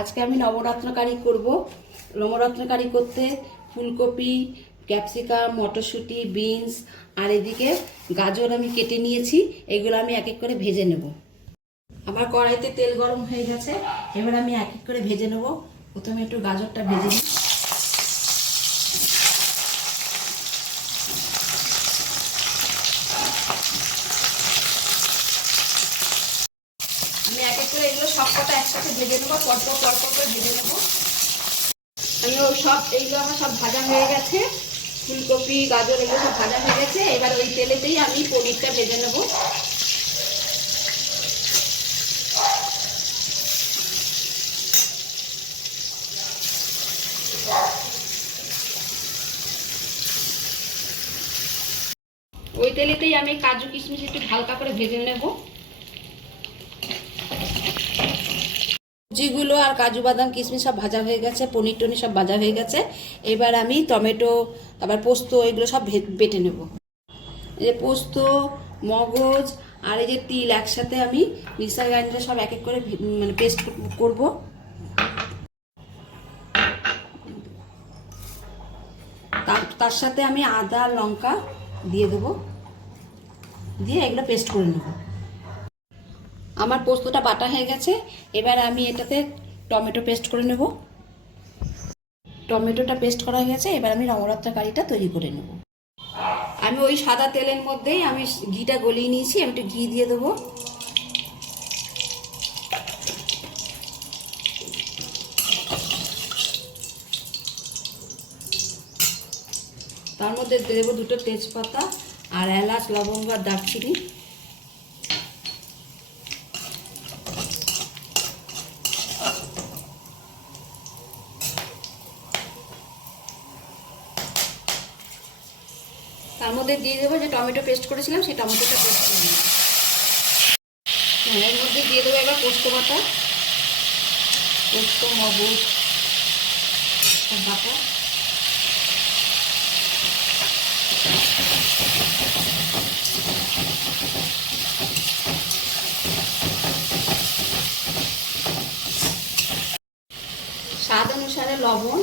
আজকে আমি নবরত্ন কারি করব। নবরত্ন কারি করতে ফুলকপি, ক্যাপসিকাম, মটরশুঁটি, বিনস আর এদিকে গাজর আমি কেটে নিয়েছি। এগুলো আমি এক এক করে ভেজে নেব। আমার কড়াইতে তেল গরম হয়ে গেছে, এবার আমি এক এক করে ভেজে নেব। প্রথমে একটু গাজরটা ভেজে নিই। আমি এক এক করে এগুলো সবকটা একসাথে ভেজে নেবো, পরপর করে ভেজে নেবো। আমি এইগুলো আমার সব ভাজা হয়ে গেছে। ফুলকপি, গাজর এগুলো সব ভাজা হয়ে গেছে। এবার ওই তেলেতেই আমি পনিরটা ভেজে নেব। ওই তেলেতেই আমি কাজু কিশমিশ একটু হালকা করে ভেজে নেব। সবজিগুলো আর কাজু বাদাম কিশমিশ সব ভাজা হয়ে গেছে, পনির টনির সব ভাজা হয়ে গেছে। এবার আমি টমেটো, আবার পোস্ত এগুলো সব বেটে নেব। এই যে পোস্ত, মগজ আর এই যে তিল একসাথে আমি মিক্সার গ্রাইন্ডারে সব এক এক করে পেস্ট করব। তার সাথে আমি আদা লঙ্কা দিয়ে দেবো, দিয়ে এগুলো পেস্ট করে নেব। আমার পোস্তটা বাটা হয়ে গেছে। এবার আমি এটাতে টমেটো পেস্ট করে নেব। টমেটোটা পেস্ট করা হয়ে গেছে। এবার আমি নবরত্ন কারিটা তৈরি করে নেব। আমি ওই সাদা তেলের মধ্যেই আমি ঘিটা গলিয়ে নিয়েছি। আমি একটু ঘি দিয়ে দেবো। তার মধ্যে দেবো দুটো তেজপাতা আর এলাচ, লবঙ্গ আর দারচিনি। তার মধ্যে দিয়ে দেবো যে টমেটো পেস্ট করেছিলাম, সেই টমেটোটা পেস্ট করে নেব। এর মধ্যে দিয়ে দেবো এবার পোস্ত বাটা, পোস্ত, মগজ বাটা। স্বাদ অনুসারে লবণ,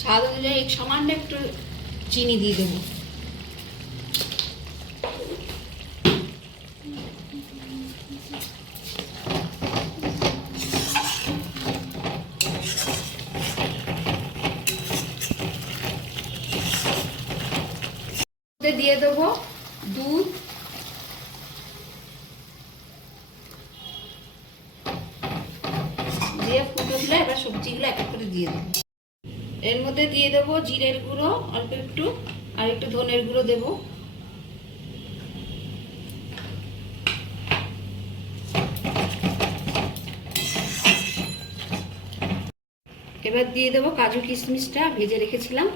স্বাদ অনুযায়ী সামান্য একটু চিনি দিয়ে দেবো। দিয়ে দেবো দুধ, দিয়ে ফুটে উঠলে এবার সবজিগুলো এক এক করে দিয়ে দেবো। এর মধ্যে দিয়ে দেবো জিরের গুঁড়ো অল্প একটু, আর একটু ধনের গুঁড়ো দেবো। এবার দিয়ে দেবো কাজু কিশমিশটা ভেজে রেখেছিলাম,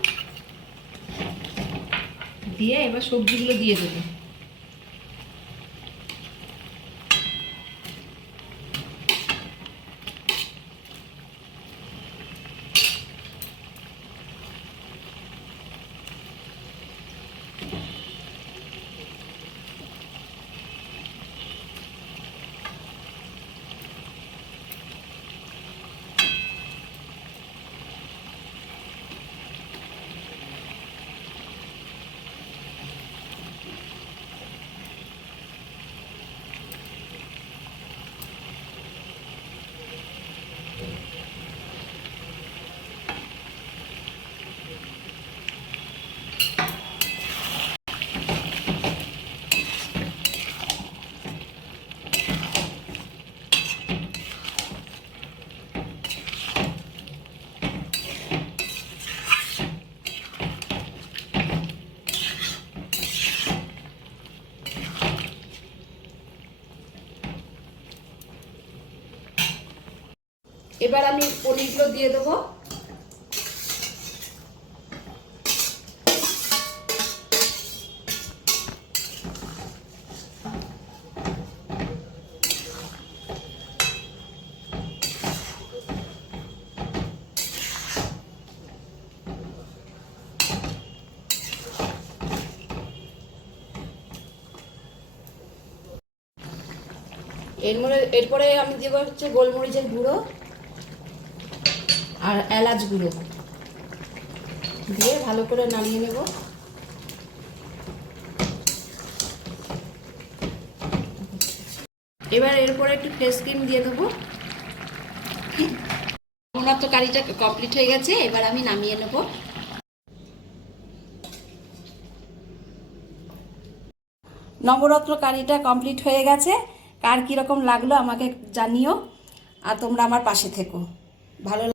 দিয়ে এবার সবজিগুলো দিয়ে দেবো। এবার আমি পনিরগুলো দিয়ে দেবো। এরপরে আমি দেবো হচ্ছে গোলমরিচের গুঁড়ো আর এলাচ গুঁড়ো দিয়ে ভালো করে নামিয়ে নেব। এবার এরপরে একটু ফ্রেশ ক্রিম দিয়ে দেবো। আমার তো কারিটা কমপ্লিট হয়ে গেছে, এবার আমি নামিয়ে নেব। নবরত্ন কারিটা কমপ্লিট হয়ে গেছে। কার কীরকম লাগলো আমাকে জানিও, আর তোমরা আমার পাশে থেকো। ভালো